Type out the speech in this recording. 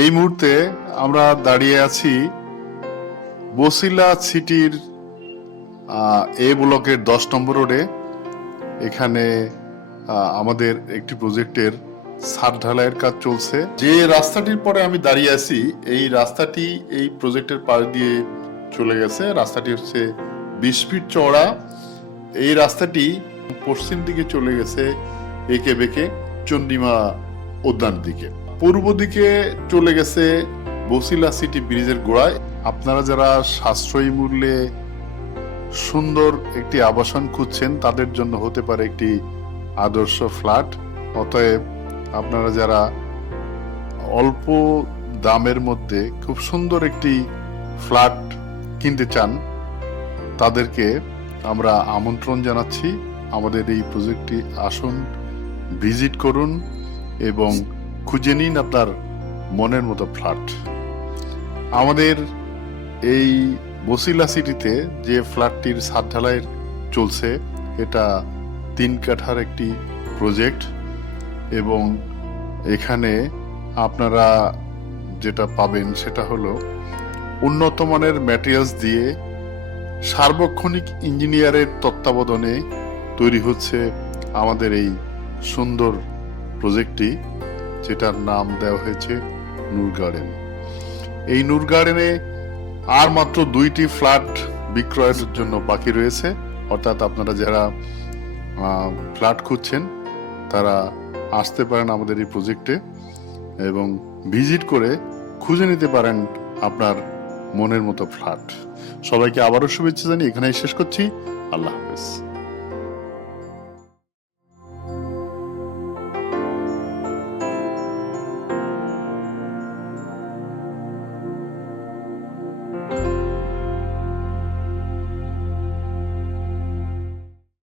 এই মুহূর্তে আমরা দাঁড়িয়ে আছি বসিলা সিটির এ ব্লকের দশ নম্বর রোডে। এখানে আমাদের একটি প্রজেক্টের ছাদ ঢালাইয়ের কাজ চলছে। যে রাস্তাটির পরে আমি দাঁড়িয়ে আছি, এই রাস্তাটি এই প্রজেক্টের পাশ দিয়ে চলে গেছে। রাস্তাটি হচ্ছে বিশ ফিট চওড়া। এই রাস্তাটি পশ্চিম দিকে চলে গেছে, একে বেঁকে চন্ডিমা উদ্যান দিকে। পূর্ব দিকে চলে গেছে বসিলা সিটি ব্রিজের গোড়ায়। আপনারা যারা সাশ্রয়ী মূল্যে সুন্দর একটি আবাসন খুঁজছেন, তাদের জন্য হতে পারে একটি আদর্শ ফ্ল্যাট। অতএব আপনারা যারা অল্প দামের মধ্যে খুব সুন্দর একটি ফ্ল্যাট কিনতে চান, তাদেরকে আমরা আমন্ত্রণ জানাচ্ছি। আমাদের এই প্রজেক্টটি আসুন, ভিজিট করুন এবং খুঁজে নিন আপনার মনের মতো ফ্ল্যাট। আমাদের এই বসিলা সিটিতে যে ফ্ল্যাটটির ছাদ ঢালাই চলছে, এটা তিন কাঠার একটি প্রজেক্ট এবং এখানে আপনারা যেটা পাবেন সেটা হলো উন্নত মানের ম্যাটেরিয়ালস দিয়ে সার্বক্ষণিক ইঞ্জিনিয়ারের তত্ত্বাবধানে তৈরি হচ্ছে আমাদের এই সুন্দর প্রজেক্টটি। যেটার নাম দেওয়া হয়েছে নূর গার্ডেন। এই নূর গার্ডেনে আর মাত্র দুইটি ফ্ল্যাট বিক্রয়ের জন্য বাকি রয়েছে। অর্থাৎ আপনারা যারা ফ্ল্যাট খুঁজছেন, তারা আসতে পারেন আমাদের এই প্রজেক্টে এবং ভিজিট করে খুঁজে নিতে পারেন আপনার মনের মতো ফ্ল্যাট। সবাইকে আবারও শুভেচ্ছা জানিয়ে এখানেই শেষ করছি। আল্লাহ হাফেজ।